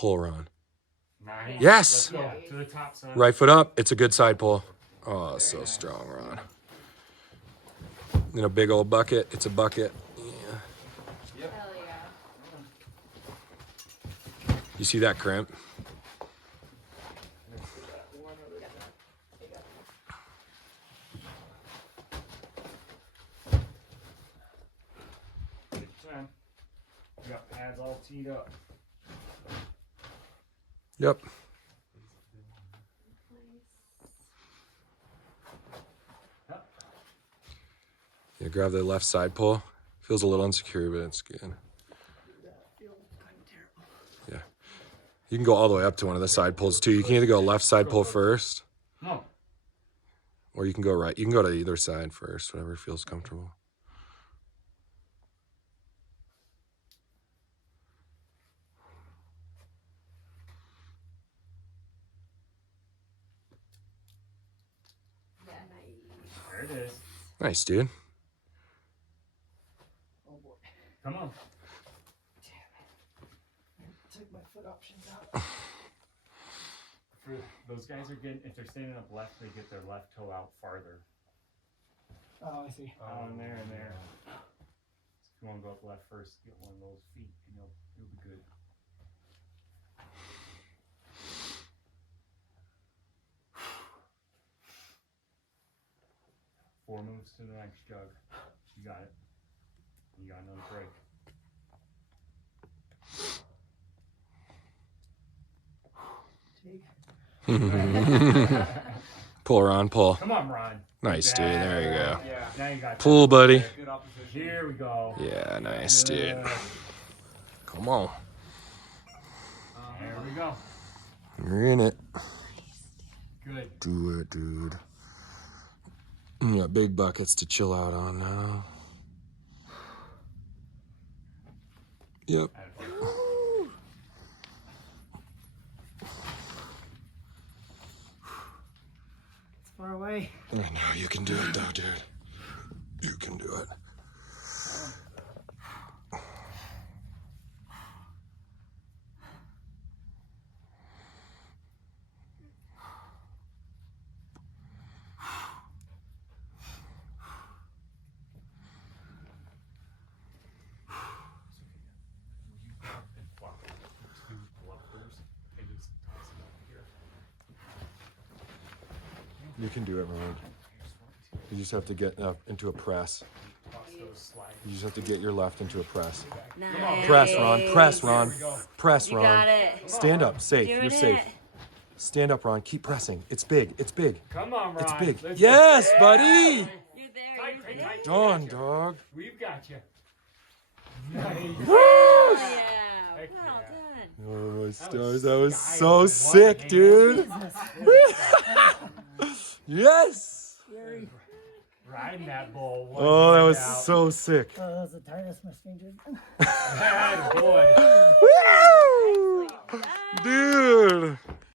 Pull, Ron. Nice. Yes. Let's go to the top, son. Right foot up. It's a good side pull. Oh, so strong, Ron. In a big old bucket. It's a bucket. Yeah. Hell yeah. You see that crimp? You got pads all teed up. Yep. Yeah, grab the left side pull. Feels a little insecure, but it's good. Yeah. You can go all the way up to one of the side pulls too. You can either go left side pull first. No. Or you can go right. You can go to either side first, whatever feels comfortable. There it is. Nice, dude. Oh boy. Come on. Damn it. Took my foot options out. For those guys are getting, if they're standing up left, they get their left toe out farther. Oh, I see. And there and there. So if you want to go up left first, get one of those feet, and you'll be good. Four moves to the next jug. You got it. You got another break. Pull, Ron, pull. Come on, Ron. Nice, dude. There you go. Yeah. Now you got Pull, buddy. Good opposition. Here we go. Yeah, nice, dude. Good. Come on. There we go. You're in it. Good. Do it, dude. You got big buckets to chill out on now. Yep. It's far away. I know, you can do it though, dude. You can do it. You can do it, Ron. You just have to get into a press. You just have to get your left into a press. Nice. Press, Ron. Press, Ron. Press, You Ron. got it. Stand up. Safe. Doing You're safe. it. Stand up, Ron. Keep pressing. It's big. It's big. Come on, Ron. It's big. Let's Yes, go. buddy. You're there. Tight, You're tight, there. tight. Done, dog. We've got you. Nice. Oh, yeah. Heck Well yeah. done. Oh, my stars. was That was sky so with one sick, hand. dude. Yes. Scary. Riding that bull. one Oh, that hand was out. so sick. Oh, that was the tightest my fingers. Bad boy. Woo! Dude.